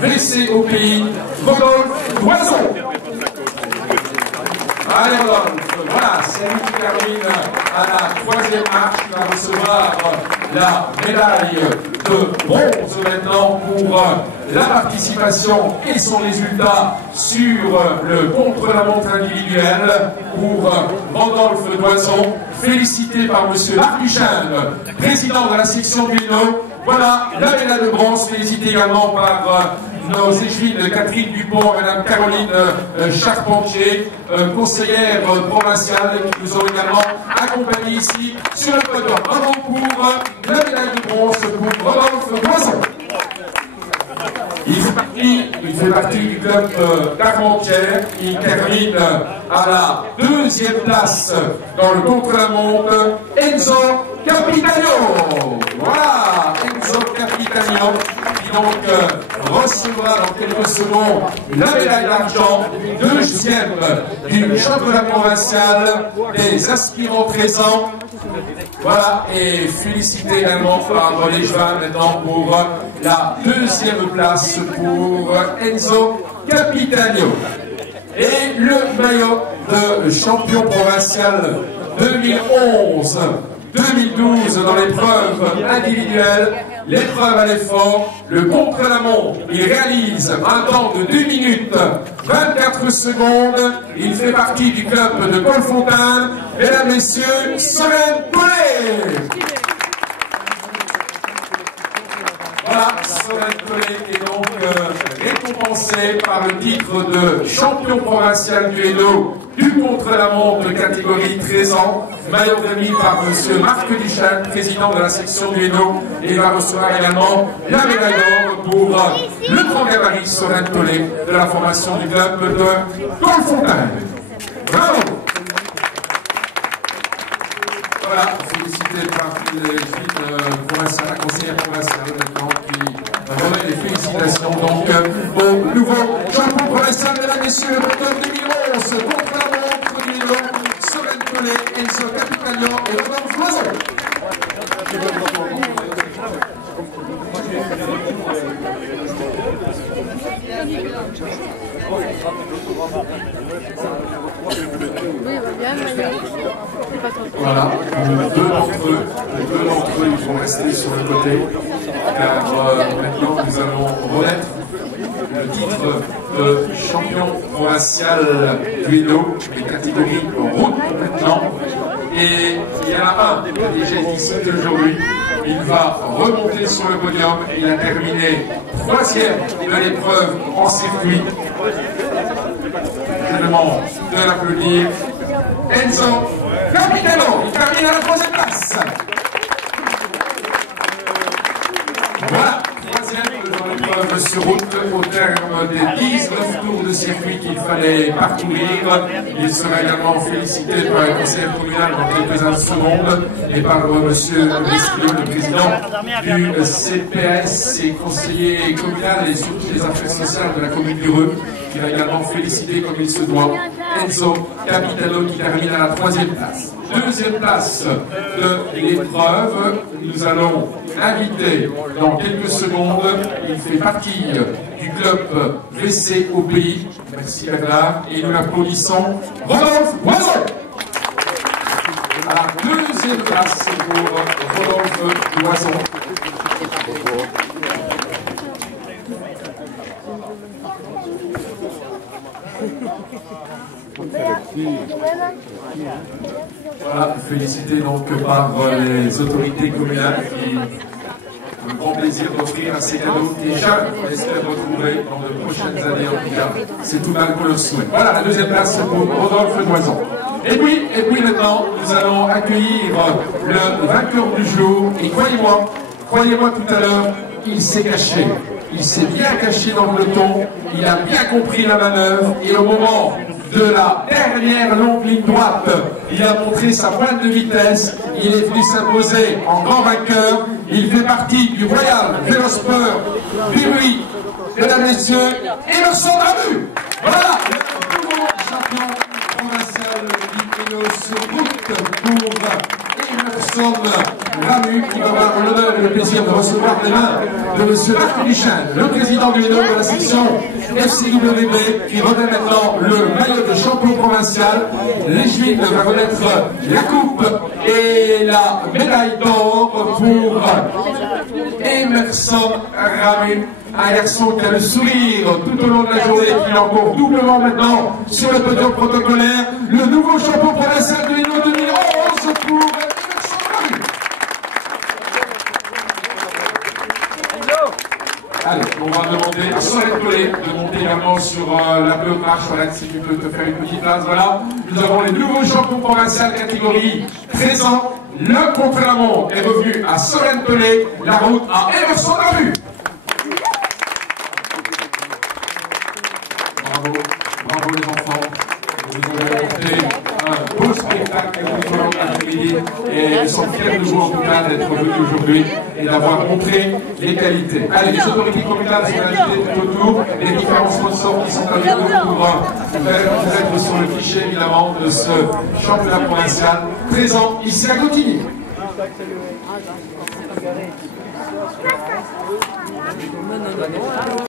VC au pays, Rodolphe Loison. Allez Rodolphe, voilà, c'est lui qui termine à la troisième marche, qui va recevoir la médaille de bronze maintenant pour la participation et son résultat sur le contre-la-montre individuel pour Rodolphe Loison, félicité par M. Marc Duchesne, président de la section du Hainaut. Voilà la médaille de bronze, félicité également par nos échevines Catherine Dupont et Mme Caroline Charpentier, conseillère provinciale, qui nous ont également accompagnés ici sur le podium. Bravo pour la médaille de bronze pour Rodolphe Loison. Il fait partie du club d'Armentières. Il termine à la deuxième place dans le contre-la-montre. Enzo Capitano. Voilà, Enzo Capitano qui donc recevra dans quelques secondes la médaille d'argent, deuxième du championnat provincial des aspirants présents. Voilà, et félicité également par les Joints maintenant pour la deuxième place pour Enzo Capitano. Et le maillot de champion provincial 2011-2012 dans l'épreuve individuelle, l'épreuve à l'effort, le contre-la-montre, il réalise un temps de 2 minutes 24 secondes. Il fait partie du club de Colfontaine. Mesdames, Messieurs, Solène Collet. Voilà, Solène Collet est donc récompensée par le titre de champion provincial du Hainaut du contre-la-montre catégorie 13 ans, maillot remis par M. Marc Duchesne, président de la section du Hainaut, et va recevoir également la médaille d'or pour le grand gabarit Solène Collet de la formation du club de Colfontaine. Bravo! Voilà, félicité par les filles provinciales, la conseillère provinciale maintenant qui remet les félicitations donc au nouveau champion provincial de la messieurs, le 2011, contre-la-montre du Hainaut, Solène Collet, Enzo Capitano et Rodolphe Loison. Voilà, deux d'entre eux, ils vont rester sur le côté, car maintenant nous allons remettre le titre de champion provincial du Hainaut, les catégories route maintenant. Et il y en a un qui a déjà été cité aujourd'hui. Il va remonter sur le podium. Il a terminé troisième de l'épreuve en circuit. Je demande de l'applaudir. Enzo Capitano, il termine à la troisième place. Voilà, troisième dans l'épreuve sur route au terme des 19 tours de circuit qu'il fallait parcourir. Il sera également félicité par le conseiller communal dans quelques secondes et par M. Risquillot, le président du CPS et conseiller communal et surtout des affaires sociales de la commune du Reux, qui va également féliciter comme il se doit Enzo Capitano qui termine à la troisième place. Deuxième place de l'épreuve, nous allons inviter dans quelques secondes, il fait partie du club VC au pays, merci Bernard, et nous l'applaudissons, Rodolphe Loison. À la deuxième place pour Rodolphe Loison. Voilà, félicité donc par les autorités communales qui ont le grand plaisir d'offrir à ces cadeaux déjà, on espère retrouver dans de prochaines années en tout cas. C'est tout mal qu'on le souhaite. Voilà la deuxième place pour Rodolphe Loison. Et puis maintenant, nous allons accueillir le vainqueur du jour. Et croyez-moi tout à l'heure, il s'est caché. Il s'est bien caché dans le peloton, il a bien compris la manœuvre et au moment de la dernière longue ligne droite, il a montré sa pointe de vitesse, il est venu s'imposer en grand vainqueur, il fait partie du Royal Vélosport du Ruy, mesdames et messieurs, Emerson Ramu. Voilà, le nouveau champion provincial du Hainaut sur route pour Emerson Ramu qui va avoir l'honneur de plaisir de recevoir les mains de M. Marc Duchesne, le président du de la section FCWB, qui remet maintenant le maillot de champion provincial. Les Juifs va remettre la coupe et la médaille d'or pour Emerson Ramu, un garçon qui a le sourire tout au long de la journée, qui l'encourt doublement maintenant sur le podium protocolaire, le nouveau champion provincial de Hainaut 2011 pour Emerson Ramu. Allez, on va demander à Solène Collet de monter également sur la bleue marche. Solène, si tu peux te faire une petite place, voilà. Nous avons les nouveaux champions provinciaux catégorie 13 ans. Le contre-la-montre est revenu à Solène Collet, la route à Emerson Ramu. Bravo, bravo les enfants. Vous avez apporté un beau spectacle tout au long de l'après-midi et ils sont fiers de vous en tout cas d'être venus aujourd'hui et d'avoir montré les qualités. Allez, les autorités communales sont invitées tout autour, les différents sponsors qui sont avec nous pour vous être sur le fichier évidemment de ce championnat provincial présent ici à Gauthier.